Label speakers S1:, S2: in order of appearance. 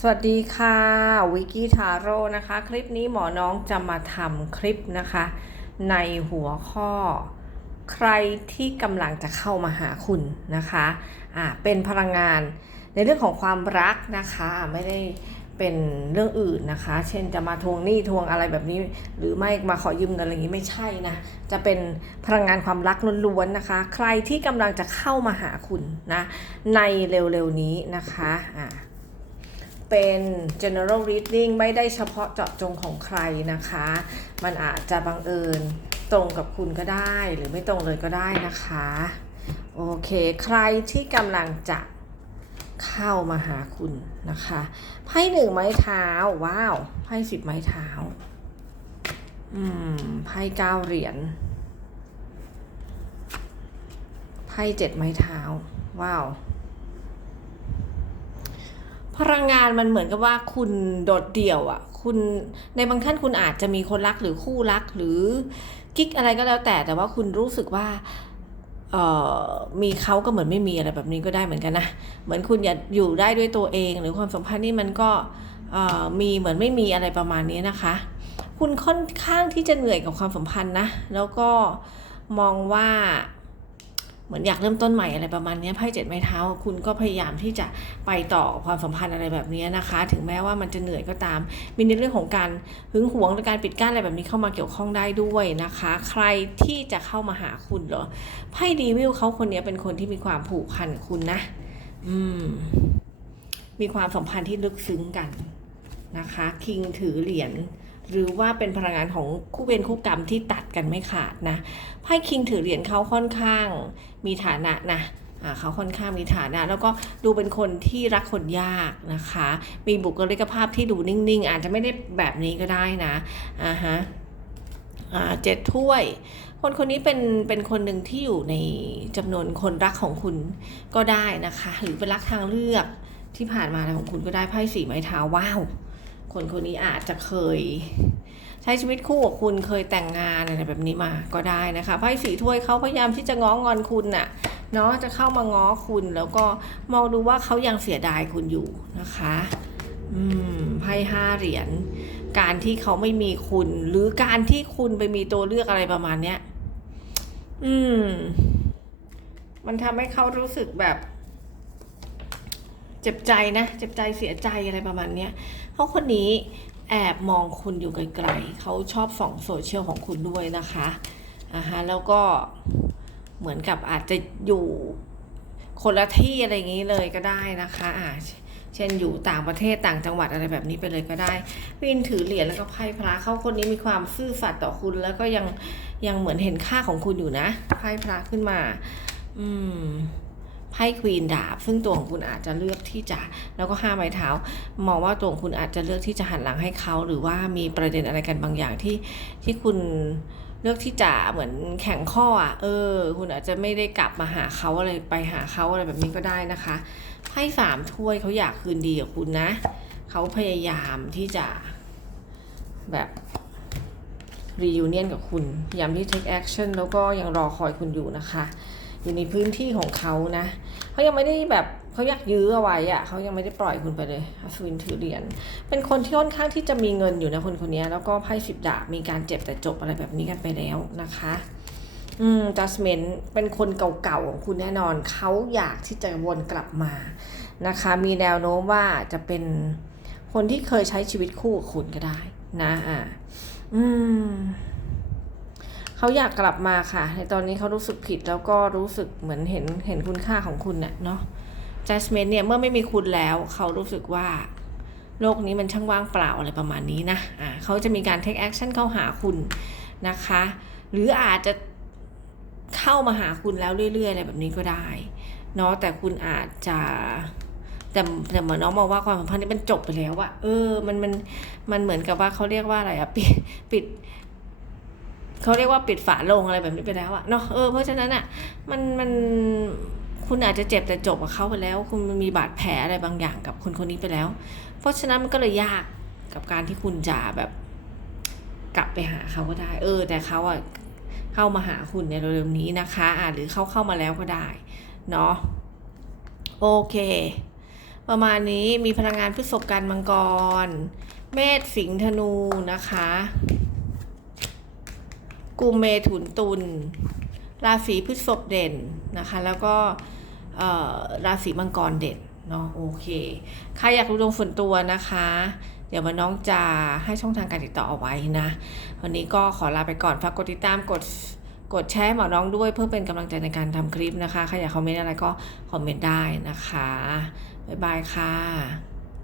S1: สวัสดีค่ะวิกกี้ทาโร่นะคะ คลิปนี้หมอน้องจะมาทำคลิปนะคะ ในหัวข้อ ใครที่กำลังจะเข้ามาหาคุณนะคะอ่าเป็นพลังงานในเรื่องของความรักนะคะ ไม่ได้เป็นเรื่องอื่นนะคะ เช่นจะมาทวงหนี้ทวงอะไรแบบนี้ หรือไม่มาขอยืมเงินอะไรอย่างนี้ไม่ใช่นะ จะเป็นพลังงานความรักล้วนๆนะคะ ใครที่กำลังจะเข้ามาหาคุณนะในเร็วๆนี้นะคะอ่า เป็น general reading ไม่ได้เฉพาะเจาะจงของใครนะคะ มันอาจจะบังเอิญตรงกับคุณก็ได้หรือไม่ตรงเลยก็ได้นะคะ โอเค ใครที่กำลังจะเข้ามาหาคุณนะคะไพ่หนึ่งไม้เท้า ว้าวไพ่สิบไม้เท้า อืมไพ่เก้าเหรียญไพ่เจ็ดไม้เท้า ว้าว พลังงานมันเหมือนกับว่าคุณโดดเดี่ยวอะ่ะ คุณในบางท่านคุณอาจจะมีคนรักหรือคู่รักหรือกิ๊กอะไรก็แล้วแต่ แต่ว่าคุณรู้สึกว่าเอ่อมีเขาก็เหมือนไม่มีอะไรแบบนี้ก็ได้เหมือนกันนะ เหมือนคุณอยากอยู่ได้ด้วยตัวเอง หรือความสัมพันธ์นี่มันก็เอ่อมีเหมือนไม่มีอะไรประมาณนี้นะคะ คุณค่อนข้างที่จะเหนื่อยกับความสัมพันธ์นะ แล้วก็มองว่า เหมือนอยากเริ่มต้นใหม่อะไรประมาณนี้ไพ่เจ็ดไม้เท้า คุณก็พยายามที่จะไปต่อความสัมพันธ์อะไรแบบนี้นะคะ ถึงแม้ว่ามันจะเหนื่อยก็ตาม มีในเรื่องของการหึงหวงหรือการปิดกั้นอะไรแบบนี้เข้ามาเกี่ยวข้องได้ด้วยนะคะ ใครที่จะเข้ามาหาคุณเหรอไพ่ดีวิลเขาคนนี้เป็นคนที่มีความผูกพันกับคุณนะ อืม มีความสัมพันธ์ที่ลึกซึ้งกันนะคะ คิงถือเหรียญ หรือว่าเป็นพลังงานของคู่เวรคู่กรรมที่ตัดกันไม่ขาดนะไพ่คิงถือเหรียญเขาค่อนข้างมีฐานะนะเขาค่อนข้างมีฐานะ แล้วก็ดูเป็นคนที่รักคนยากนะคะ มีบุคลิกภาพที่ดูนิ่งๆ อาจจะไม่ได้แบบนี้ก็ได้นะอ่าฮะอ่าเจ็ดถ้วย คนคนนี้เป็นเป็นคนหนึ่งที่อยู่ในจำนวนคนรักของคุณก็ได้นะคะ หรือเป็นรักทางเลือกที่ผ่านมาของคุณก็ได้ไพ่สี่ไม้เท้าว้าว คนคนนี้อาจจะเคย ใช้ชีวิตคู่กับคุณเคยแต่งงานอะไรแบบนี้มาก็ได้นะคะไพ่สีถ้วยเขาพยายามที่จะง้องอนคุณน่ะเนาะจะเข้ามาง้อคุณแล้วก็มองดูว่าเขายังเสียดายคุณอยู่นะคะอืมไพ่ห้าเหรียญการที่เขาไม่มีคุณ หรือการที่คุณไปมีตัวเลือกอะไรประมาณเนี้ย อืม มันทำให้เขารู้สึกแบบ เจ็บใจนะ เจ็บใจเสียใจอะไรประมาณเนี้ยเพราะคนนี้แอบมองคุณอยู่ไกลๆเขาชอบส่องโซเชียลของคุณด้วยนะคะอ่าฮะแล้วก็เหมือนกับอาจจะอยู่คนละที่อะไรอย่างนี้เลยก็ได้นะคะอ่าเช่นอยู่ต่างประเทศต่างจังหวัดอะไรแบบนี้ไปเลยก็ได้วินถือเหรียญแล้วก็ไพ่พระเขาคนนี้มีความซื่อสัตย์ต่อคุณแล้วก็ยังยังเหมือนเห็นค่าของคุณอยู่นะไพ่พระขึ้นมา อืม ไพ่ควีนดาบ ซึ่งตัวของคุณอาจจะเลือกที่จะ แล้วก็ห้าไม้เท้ามองว่าตัวของคุณอาจจะเลือกที่จะหันหลังให้เขา หรือว่ามีประเด็นอะไรกันบางอย่างที่ที่คุณเลือกที่จะเหมือนแข่งข้ออะ เออ คุณอาจจะไม่ได้กลับมาหาเขาอะไรไปหาเขาอะไรแบบนี้ก็ได้นะคะไพ่สามถ้วยเขาอยากคืนดีกับคุณนะ เขาพยายามที่จะแบบ reunion กับคุณพยายามที่ take action แล้วก็ยังรอคอยคุณอยู่นะคะ อยู่ในพื้นที่ของเขานะ เขายังไม่ได้แบบเขาอยากยื้อเอาไว้อะเขายังไม่ได้ปล่อยคุณไปเลยอัศวินถือเหรียญเป็นคนที่ค่อนข้างที่จะมีเงินอยู่นะคนคนนี้แล้วก็ไพ่สิบดาบมีการเจ็บแต่จบอะไรแบบนี้กันไปแล้วนะคะ อืมจัสเมนเป็นคนเก่าๆของคุณแน่นอนเขาอยากที่จะวนกลับมานะคะ มีแนวโน้มว่าจะเป็นคนที่เคยใช้ชีวิตคู่กับคุณก็ได้ นะอ่าอืม เขาอยากกลับมาค่ะ ในตอนนี้เขารู้สึกผิดแล้วก็รู้สึกเหมือนเห็นเห็นคุณค่าของคุณเนี่ยเนาะ Jasmine เนี่ยเมื่อไม่มีคุณแล้วเขารู้สึกว่าโลกนี้มันช่างว่างเปล่าอะไรประมาณนี้นะอ่าเขาจะมีการ take action เข้าหาคุณนะคะ หรืออาจจะเข้ามาหาคุณแล้วเรื่อยๆอะไรแบบนี้ก็ได้เนาะแต่คุณอาจจะแต่แต่เหมือนน้องมองว่าความสัมพันธ์นี้มันจบไปแล้วอะเออมันมันมันเหมือนกับว่าเขาเรียกว่าอะไรอะปิดปิด เขาเรียกว่าปิดฝาลงอะไรแบบนี้ไปแล้วอะเนาะเออเพราะฉะนั้นอะมันมันคุณอาจจะเจ็บแต่จบกับเขาไปแล้ว คุณมีบาดแผลอะไรบางอย่างกับคนคนนี้ไปแล้ว เพราะฉะนั้นมันก็เลยยากกับการที่คุณจะแบบกลับไปหาเขาก็ได้ เออ แต่เขาอะเข้ามาหาคุณในเร็วๆนี้นะคะอ่าหรือเขาเข้ามาแล้วก็ได้เนาะโอเค ประมาณนี้มีพลังงานพฤษภกันมังกร เมษสิงห์ธนูนะคะ กุมเมถุนตุลราศีพฤษภเด่นนะคะ แล้วก็ราศีมังกรเด่นเนาะโอเค ใครอยากรู้ดวงส่วนตัวนะคะ เดี๋ยวมาน้องจะให้ช่องทางการติดต่อเอาไว้นะ วันนี้ก็ขอลาไปก่อนฝากกดติดตามกดกดแชร์หมอน้องด้วยเพื่อเป็นกำลังใจในการทำคลิปนะคะ ใครอยากคอมเมนต์อะไรก็คอมเมนต์ได้นะคะ บ๊ายบายค่ะ